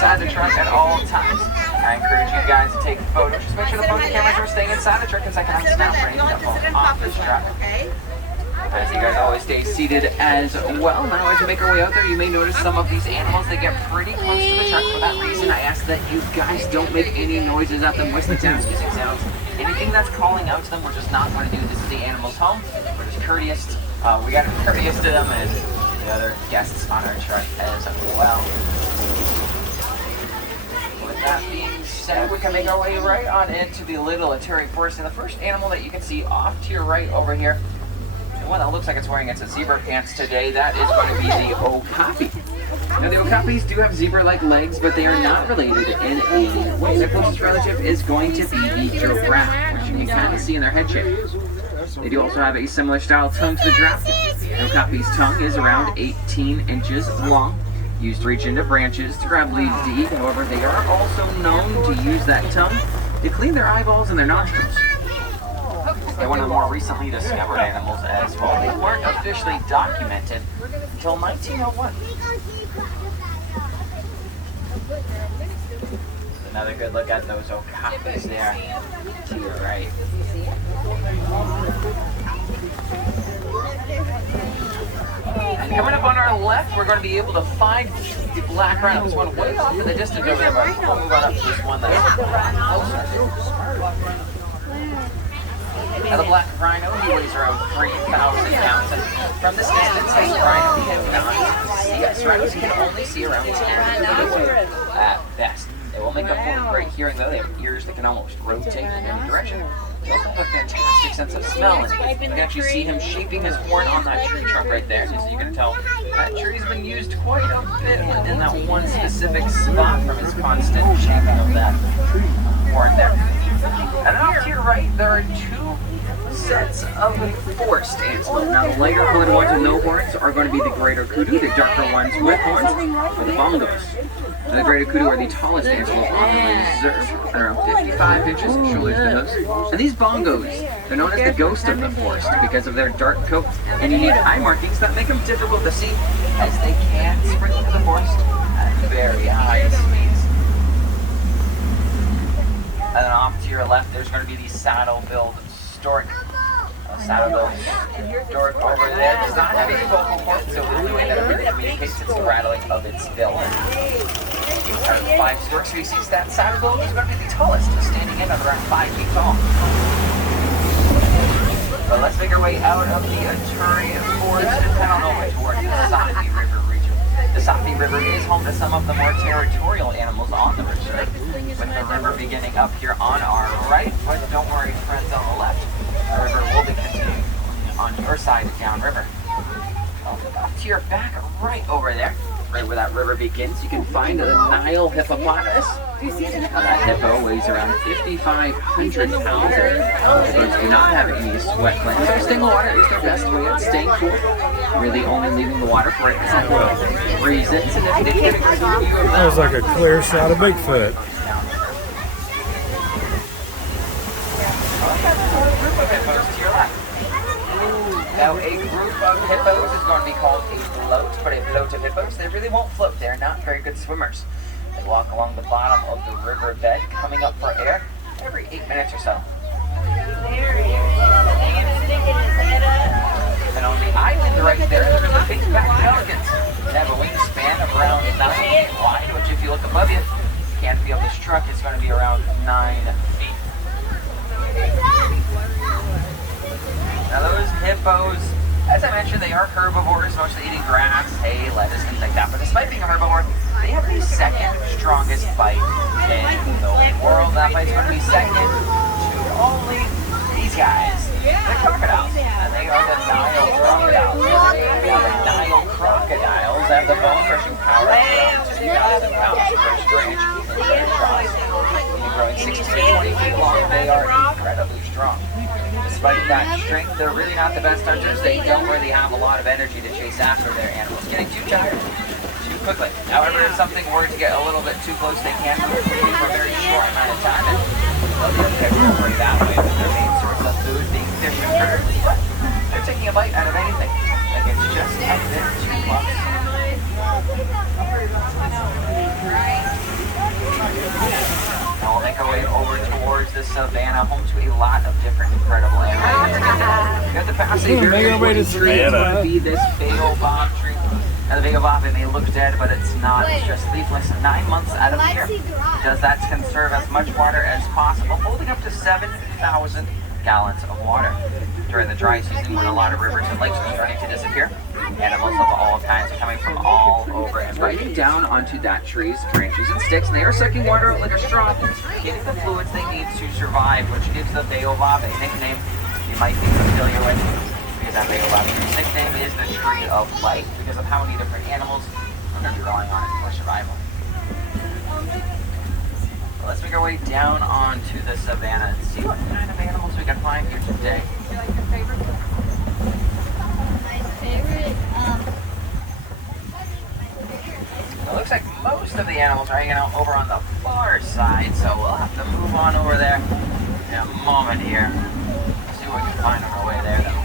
inside the truck at all times. I encourage you guys to take photos. Just make sure the phone cameras are staying inside the truck because I can have snap for anything that falls off this truck. As you guys always stay seated as well. Now as you make our way out there, you may notice some of these animals, they get pretty close to the truck. For that reason, I ask that you guys don't make any noises at them, whistling sounds, music sounds, anything that's calling out to them. We're just not going to do. This is the animal's home. We're just courteous. We got to be courteous to them as the other guests on our truck as well. With that being said, we can make our way right on into the Little Aturi Forest. And the first animal that you can see off to your right over here, the one that looks like it's wearing its zebra pants today, that is going to be the okapi. Now the okapis do have zebra-like legs, but they are not related in any way. Their closest relative is going to be the giraffe, which you can kind of see in their head shape. They do also have a similar style tongue to the giraffe. The okapi's tongue is around 18 inches long, used to reach into branches to grab leaves to eat. However, they are also known to use that tongue to clean their eyeballs and their nostrils. They're one of the more recently discovered animals as well. They weren't officially documented until 1901. Another good look at those okapis there to your right. And coming up on our left, we're going to be able to find the black rhino. There's one way off in the distance over there, but we'll move on up to this one that's closer. Now the black rhino, he weighs around 3,000 pounds. And from this distance, this rhino cannot see us. Rhinos can only see around 10 feet at best. They will make up for great hearing, though. They have ears that can almost rotate in any direction. They also have a fantastic sense of smell, and you can actually see him shaping his horn on that tree trunk right there. So you can tell that tree's been used quite a bit in that one specific spot from his constant shaping of that horn there. And then off to your right, there are two sets of forest antelope. Now the lighter colored ones with no horns are going to be the greater kudu. The darker ones with horns are the bongos. And the greater kudu are the tallest antelope on the reserve, at around 55 inches, shoulders to hooves. And these bongos, they're known as the ghost of the forest because of their dark coat and unique eye markings that make them difficult to see, as they can sprint into the forest at very high speeds. And then off to your left, there's going to be the saddle-billed stork. Saddle-billed stork over there does not have any vocal cords, so the only way that it really communicates is the rattling of its bill. Out of the 5 stork species, that saddle-billed is going to be the tallest, standing in at around 5 feet tall. But let's make our way out of the Aturi Forest and head on over towards the Safi River region. The Safi River is home to some of the more territorial animals on the reserve, with the river beginning up here on our right, but don't worry, friends, on the left. The river will be continuing on your side downriver. Up to your back, right over there, right where that river begins, you can find the Nile hippopotamus. Now that hippo weighs around 5,500 pounds. Hippos do not have any sweat glands, so staying in the water is their best way of staying cool. Really only leaving the water for a couple of reasons. And if you did get a good view of that was like a clear shot of Bigfoot. Now, a group of hippos is going to be called a float, but a float of hippos, they really won't float. They're not very good swimmers. They walk along the bottom of the riverbed, coming up for air every 8 minutes or so. And on the island right there, there's the pink-backed pelicans. They have a wingspan of around 9 feet wide, which if you look above you, the canopy of this truck is going to be around 9 feet. Now those hippos, as I mentioned, they are herbivores, mostly eating grass, hay, lettuce, things like that. But despite being a herbivore, they have the second strongest bite in the world. That bite's going to be second to only these guys, the crocodiles. And they are the Nile crocodiles. Now the Nile crocodiles have the bone-crushing power of around 2,000 pounds per strange. They're strong. Growing 16 to 20 feet long, they are incredibly strong. Despite that strength, they're really not the best hunters. They don't really have a lot of energy to chase after their animals, getting too tired too quickly. However, if something were to get a little bit too close, they can move quickly for a very short amount of time, and they'll be okay for that way with their main source of food being fish and birds. But they're taking a bite out of anything. Like it's just a bit too close. way over towards the savannah, home to a lot of different incredible animals. We have to pass a very Make our way to important tree. It's going to Savannah. be this baobab tree. Now the baobab, it may look dead, but it's not. It's just leafless 9 months out of the year. Does that conserve as much water as possible, holding up to 7,000 gallons of water. During the dry season, when a lot of rivers and lakes are starting to disappear, animals of all kinds are coming from all over and biting down onto that tree's branches and sticks, and they are sucking water like a straw, getting the fluids they need to survive, which gives the baobab a nickname you might be familiar with, because that baobab tree's nickname is the tree of life because of how many different animals are going to be relying on it for survival. Let's make our way down onto the savannah and see what kind of animals we can find here today. My favorite, It looks like most of the animals are hanging out over on the far side, so we'll have to move on over there in a moment here. See what we can find on our way there, though.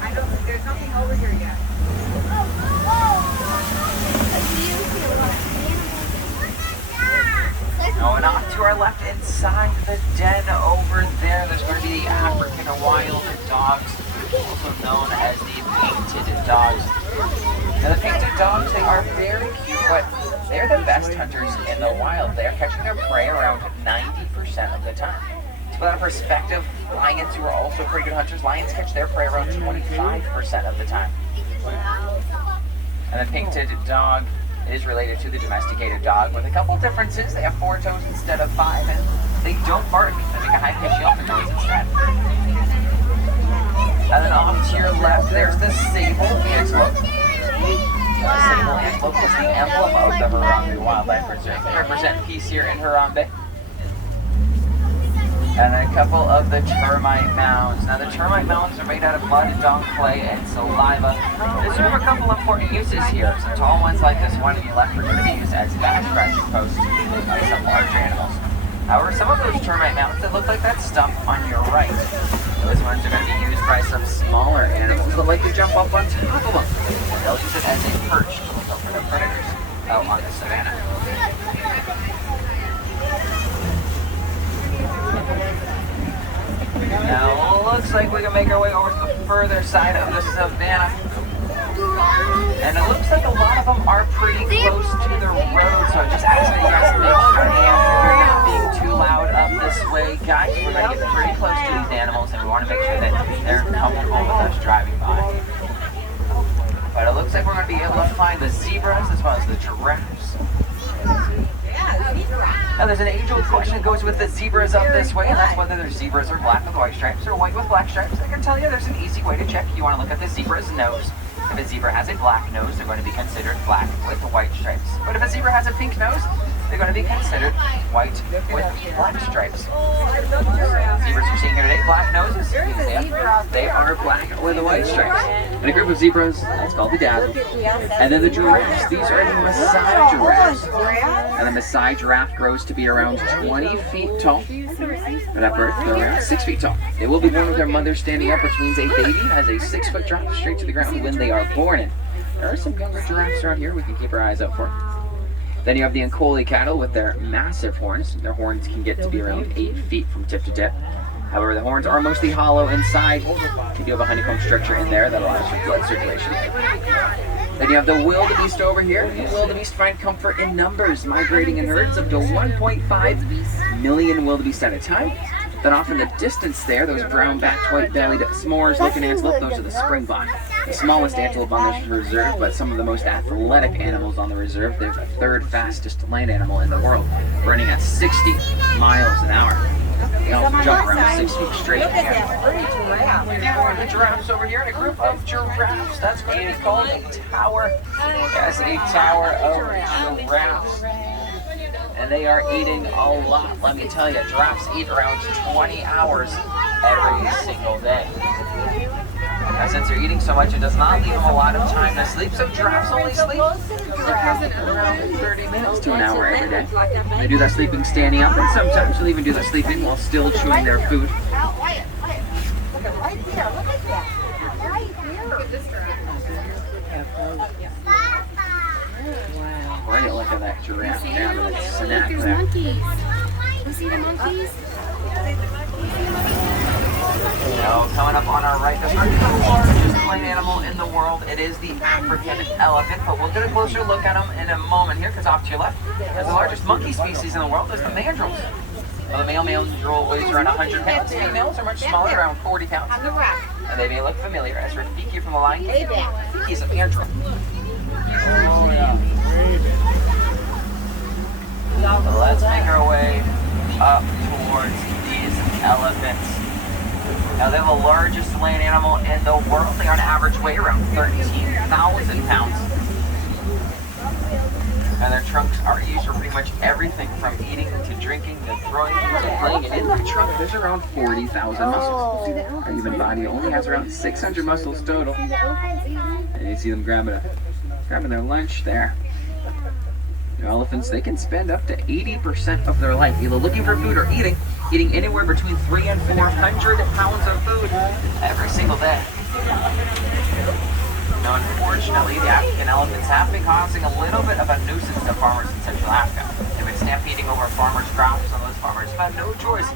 I know there's nothing over here yet. Going off to our left, inside the den over there, there's going to be the African wild dogs, also known as the painted dogs. Now the painted dogs, they are very cute, but they're the best hunters in the wild. They're catching their prey around 90% of the time. To put that in perspective, lions, who are also pretty good hunters, lions catch their prey around 25% of the time. And the painted dog is related to the domesticated dog with a couple differences. They have 4 toes instead of 5, and they don't bark. They make a high-pitched yelping noise instead. And then off to your left, there's the sable antelope. The sable antelope is the emblem of the Harambe Wildlife Reserve. They represent peace here in Harambe. And a couple of the termite mounds. Now the termite mounds are made out of mud, dung, clay, and saliva. They serve a couple important uses here. Some tall ones like this one on your left are going to be used as back scratching posts by some larger animals. However, some of those termite mounds that look like that stump on your right, those ones are going to be used by some smaller animals that like to jump up on top of them. And they'll use it as a perch to look out for their predators out on the savannah. Now, looks like we can make our way over to the further side of the savannah. And it looks like a lot of them are pretty close to the road, so just asking you guys to make sure you're not being too loud up this way. Guys, we're going to get pretty close to these animals, and we want to make sure that they're comfortable with us driving by. But it looks like we're going to be able to find the zebras as well as the giraffes. Now there's an age-old question that goes with the zebras up this way, and that's whether they're zebras or black with white stripes or white with black stripes. I can tell you there's an easy way to check. You want to look at the zebra's nose. If a zebra has a black nose, they're going to be considered black with white stripes. But if a zebra has a pink nose, they're going to be considered white with black stripes. Zebras you're seeing here today, black noses, they are black with white stripes. And a group of zebras, that's called the dazzle. And then the giraffes, these are the Maasai giraffes. And the Maasai giraffe grows to be around 20 feet tall. And at birth, they're around 6 feet tall. They will be born with their mother standing up, which means a baby has a 6-foot drop straight to the ground when they are born. And there are some younger giraffes around here we can keep our eyes out for. Then you have the Ankole cattle with their massive horns. Their horns can get to be around 8 feet from tip to tip. However, the horns are mostly hollow inside. You do have a honeycomb structure in there that allows for blood circulation. Then you have the wildebeest over here. The wildebeest find comfort in numbers, migrating in herds up to 1.5 million wildebeest at a time. Then off in the distance there, those brown-backed, white-bellied, s'mores-looking antelope, those are the springbok. The smallest antelope on this reserve, but some of the most athletic animals on the reserve. They're the 3rd fastest land animal in the world, running at 60 miles an hour. They also jump around 6 feet straight in the air. Yeah, the giraffes over here, and a group of giraffes. That's going to be called a tower. Yes, a tower of giraffes. And they are eating a lot, let me tell you. Giraffes eat around 20 hours every single day. Now, since they're eating so much, it does not leave them a lot of time to sleep, so giraffes only sleep around 30 minutes to an hour every day. They do their sleeping standing up, and sometimes they'll even do their sleeping while still chewing their food. Right there, look at that. Right here. Look at this giraffe. Wow. Great, look at that giraffe down to that Look, snack there's there. monkeys. You see the monkeys? Now, coming up on our right, this is the largest land animal in the world. It is the African elephant, but we'll get a closer look at him in a moment here, because off to your left, the largest monkey species in the world is the mandrills. Well, the male mandrill weighs around 100 pounds. Females are much smaller, around 40 pounds. On the rock. And they may look familiar as Rafiki from the Lion King. Rafiki is a mandrill. So let's make our way up towards these elephants. Now they're the largest land animal in the world. They on average weigh around 13,000 pounds. And their trunks are used for pretty much everything from eating to drinking to throwing things to playing. And in their trunk there's around 40,000 muscles. Our human body only has around 600 muscles total. And you see them grabbing their lunch there. The elephants, they can spend up to 80% of their life either looking for food or eating anywhere between 300 and 400 pounds of food every single day. Now, unfortunately, the African elephants have been causing a little bit of a nuisance to farmers in Central Africa. They've been stampeding over farmers' crops, and those farmers have had no choice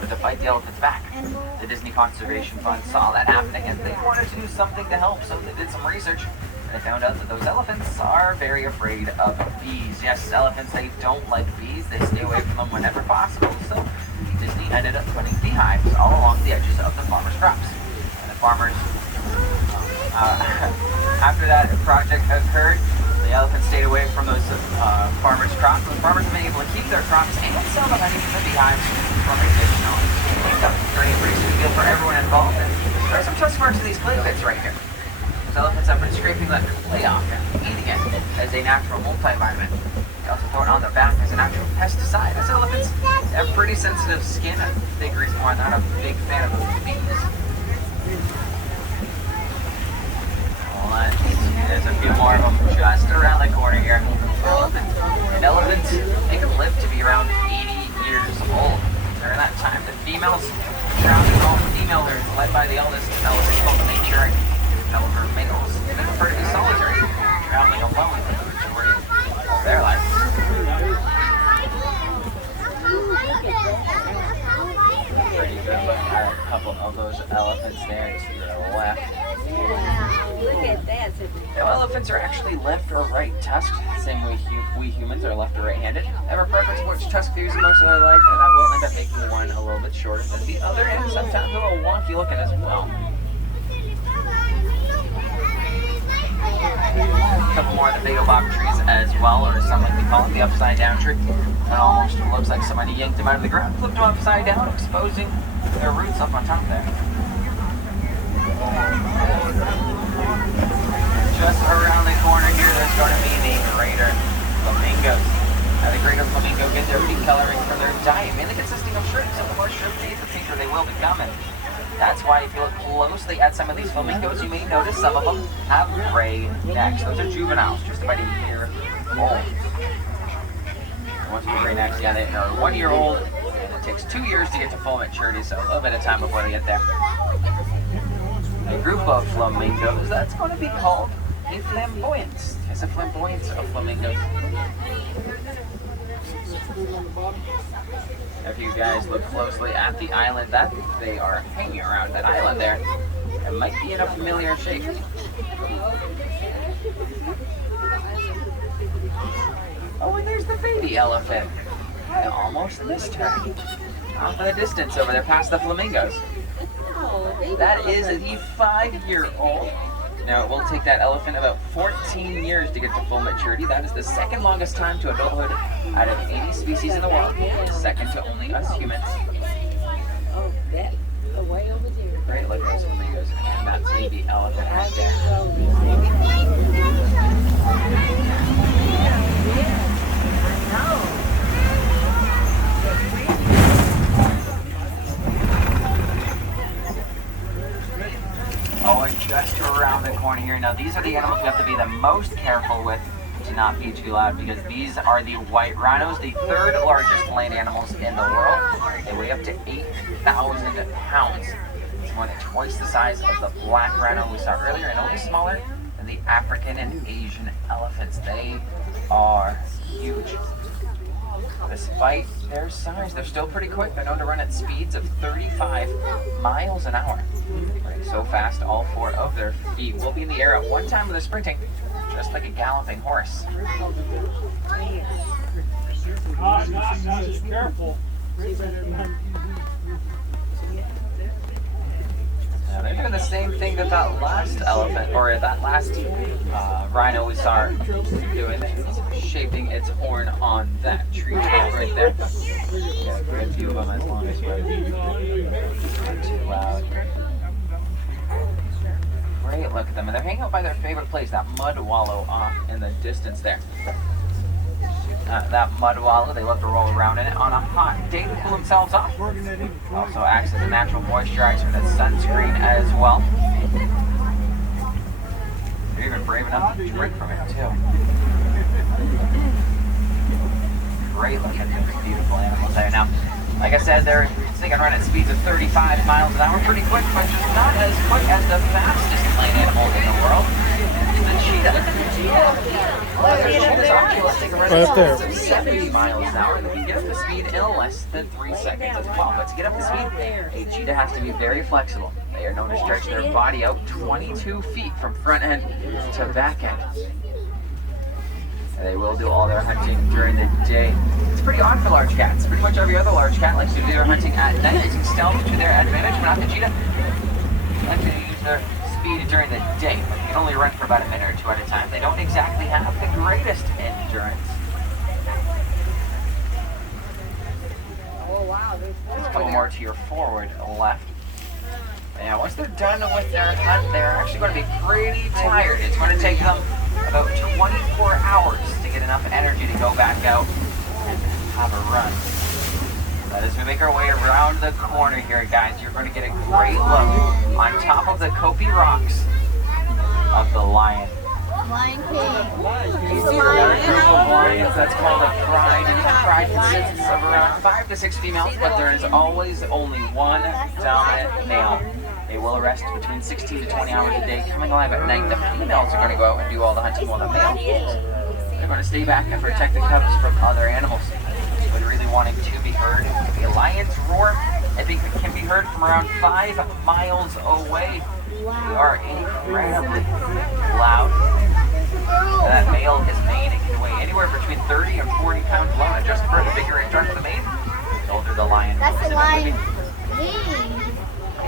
but to fight the elephants back. The Disney Conservation Fund saw that happening, and they wanted to do something to help, so they did some research. And they found out that those elephants are very afraid of bees. Yes, elephants, they don't like bees. They stay away from them whenever possible. So Disney ended up putting beehives all along the edges of the farmers' crops. And the farmers, after that project occurred, the elephants stayed away from those farmers' crops. The farmers have been able to keep their crops and sell the honey from the beehives from additional income. Pretty good deal for everyone involved. And there are some test marks of these clay pits right here. Those elephants have been scraping that clay off and eating it as a natural multivitamin. They also throw it on their back as a natural pesticide. As elephants have pretty sensitive skin, a big reason why I'm not a big fan of bees. There's a few more of them just around the corner here. And elephants, they can live to be around 80 years old. During that time, the females surrounding all the female herds led by the eldest elephant called the matriarch. However, males, they prefer to be solitary, traveling alone for the majority of their life. Pretty good look at a couple of those elephants there to your left. Wow, look at that. Now, elephants are actually left or right tusked, same way we humans are left or right-handed. They have a preference for which tusk they use most of their life, and that will end up making one a little bit shorter than the other, and sometimes a little wonky looking as well. A couple more of the baobab trees as well, or some like we call it, the upside down tree. It almost looks like somebody yanked them out of the ground, flipped them upside down, exposing their roots up on top there. Just around the corner here, there's going to be the greater flamingos. Now the greater flamingo get their feed coloring from their diet, mainly consisting of shrimp. So the more shrimp they eat, the pinker they will become. And that's why if you look closely at some of these flamingos, you may notice some of them have gray necks. Those are juveniles, just about a year old. Once the gray necks, yeah, they are 1 year old. And it takes 2 years to get to full maturity, so a little bit of time before they get there. A group of flamingos, that's going to be called a flamboyance. It's a flamboyance of flamingos. If you guys look closely at the island that they are hanging around, that island there, it might be in a familiar shape. Oh, and there's the baby elephant. I almost missed her. Off in the distance over there past the flamingos. That is the 5-year-old. Now, it will take that elephant about 14 years to get to full maturity. That is the second longest time to adulthood out of any species in the world, second to only us humans. Oh, that, the way over there. Great look at those flamingos. And that's baby elephant right there. Oh, and just around the corner here. Now, these are the animals you have to be the most careful with to not be too loud, because these are the white rhinos, the third largest land animals in the world. They weigh up to 8,000 pounds. It's more than twice the size of the black rhino we saw earlier, and only smaller than the African and Asian elephants. They are huge. Despite their size, they're still pretty quick. They're known to run at speeds of 35 miles an hour. Running so fast, all 4 of their feet will be in the air at one time when they're sprinting, just like a galloping horse. Careful. Now they're doing the same thing that last elephant, or that last rhino we saw doing. It's shaping its horn on that tree trunk right there. Got a great view of them as long as we're not too loud. Great look at them, and they're hanging out by their favorite place, that mud wallow off in the distance there. That mud wallow, they love to roll around in it on a hot day to cool themselves off. Also acts as a natural moisturizer and a sunscreen as well. They're even brave enough to drink from it too. Great look at these beautiful animals there. Now, like I said, they can run at speeds of 35 miles an hour, pretty quick, but just not as quick as the fastest land animal in the world, the cheetah. Right up there. 70 miles an hour. They can get up to speed in less than 3 seconds as well. But to get up to speed, a cheetah has to be very flexible. They are known to stretch their body out 22 feet from front end to back end. They will do all their hunting during the day. It's pretty odd for large cats. Pretty much every other large cat likes to do their hunting at night, using stealth to their advantage, but not the cheetah. They like to use their speed during the day. They can only run for about a minute or 2 at a time. They don't exactly have the greatest endurance. Oh wow, there's Let's a couple more to your forward left. Yeah, once they're done with their hunt, they're actually going to be pretty tired. It's going to take them about 24 hours to get enough energy to go back out and have a run. But as we make our way around the corner here, guys, you're going to get a great look on top of the Kopi Rocks of the lion. Lion King. He's a group of lions that's called a pride, and each pride consists of around 5 to 6 females, but there is always only one dominant male. They will rest between 16 to 20 hours a day, coming alive at night. The females are going to go out and do all the hunting, while the males are going to stay back and protect the cubs from other animals. But really wanting to be heard, the lion's roar, I think it can be heard from around 5 miles away. They are incredibly loud. That male, his mane, it can weigh anywhere between 30 and 40 pounds alone. And just for the bigger and darker the mane, the older the lion. That's the lion.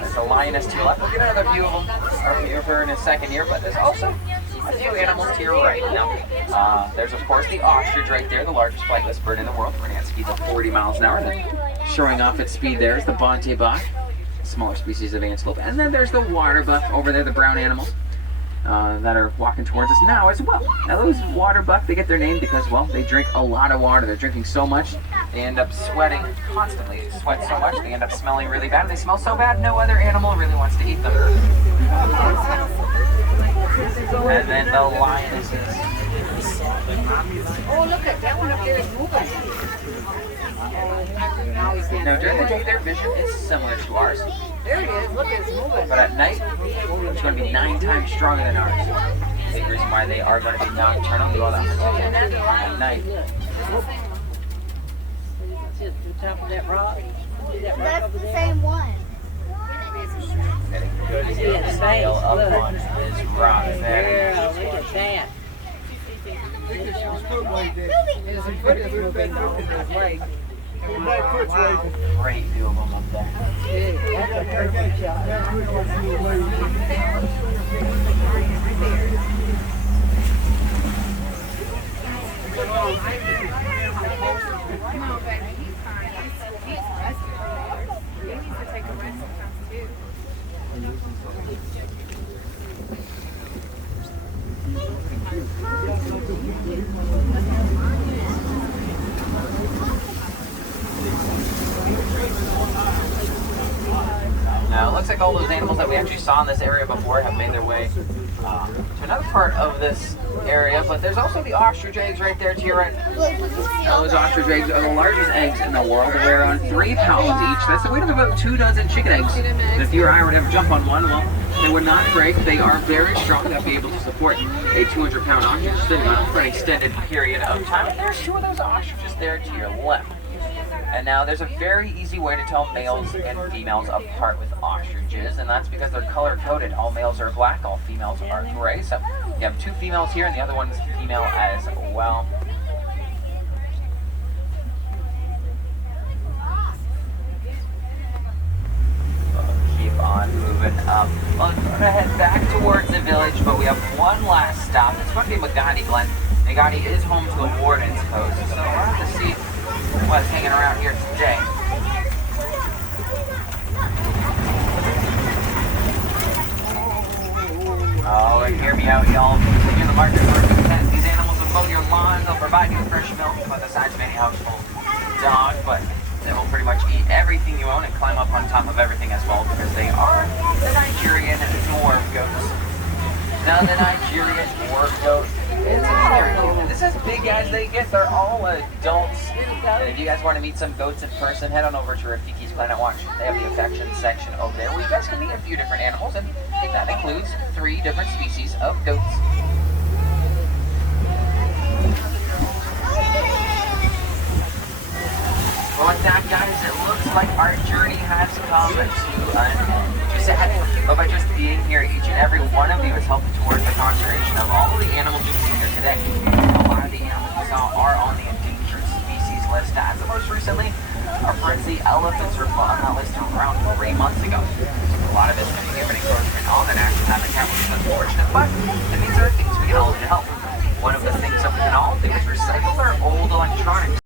There's a lioness to your left. We'll get another view of them, or view of her in a second here, but there's also a few animals to your right. Now, there's of course the ostrich right there, the largest flightless bird in the world, running at speeds of 40 miles an hour. And then showing off its speed there is the Bonte buck, a smaller species of antelope. And then there's the water buck over there, the brown animals. That are walking towards us now as well. Now those water buck, they get their name because, well, they drink a lot of water. They're drinking so much, they end up sweating constantly. They sweat so much, they end up smelling really bad. They smell so bad, no other animal really wants to eat them. And then the lionesses. Oh, look at that one up there is moving. Now during the day, their vision is similar to ours. There it is. Look, it's moving. But at night, it's going to be 9 times stronger than ours. The reason why they are going to be nocturnal, do all that at night. Sit to the top of that rock. See that rock That's over the there? same one. Getting good See its face. scale up Look. on this rock there. Yeah, look at that. His foot is moving on his leg. Great view of them up there. Yeah, that's a perfect shot. No, but he's fine. He's rescued. He needs to take a rest sometimes too. Now, it looks like all those animals that we actually saw in this area before have made their way to another part of this area, but there's also the ostrich eggs right there to your right. Now, those ostrich eggs are the largest eggs in the world. They weigh around 3 pounds each. That's the weight of about 2 dozen chicken eggs. And if you or I were to ever jump on one, well, they would not break. They are very strong. They'll be able to support a 200-pound ostrich sitting on for an extended period of time. And there's 2 of those ostriches there to your left. And now there's a very easy way to tell males and females apart with ostriches, and that's because they're color-coded. All males are black, all females are gray. So you have 2 females here, and the other one's female as well. Keep on moving up. Well, we're going to head back towards the village, but we have one last stop. It's going to be Magadi Glen. Magadi is home to the Warden's Coast, so we'll have to see what's hanging around here today. Oh, and hear me out, y'all. If you're in the market for a pet, these animals will mow your lawn. They'll provide you with fresh milk about the size of any household dog, but they will pretty much eat everything you own and climb up on top of everything as well, because they are the Nigerian dwarf goats. Now, the Nigerian dwarf goat, it's very cute. And this is as big as they get. They're all adults. And if you guys want to meet some goats in person, head on over to Rafiki's Planet Watch. They have the affection section over there where you guys can meet a few different animals, and that includes 3 different species of goats. Well, with that, guys, it looks like our journey has come to an end. But by just being here, each and every one of you has helped towards the conservation of all of the animals you've seen here today. A lot of the animals we saw are on the endangered species list. As of most recently, our friends the elephants were put on that list around 3 months ago. A lot of it's been given encroachment on the national habitat, which is unfortunate, but it means there are things we can all do to help. One of the things that we can all do is recycle our old electronics.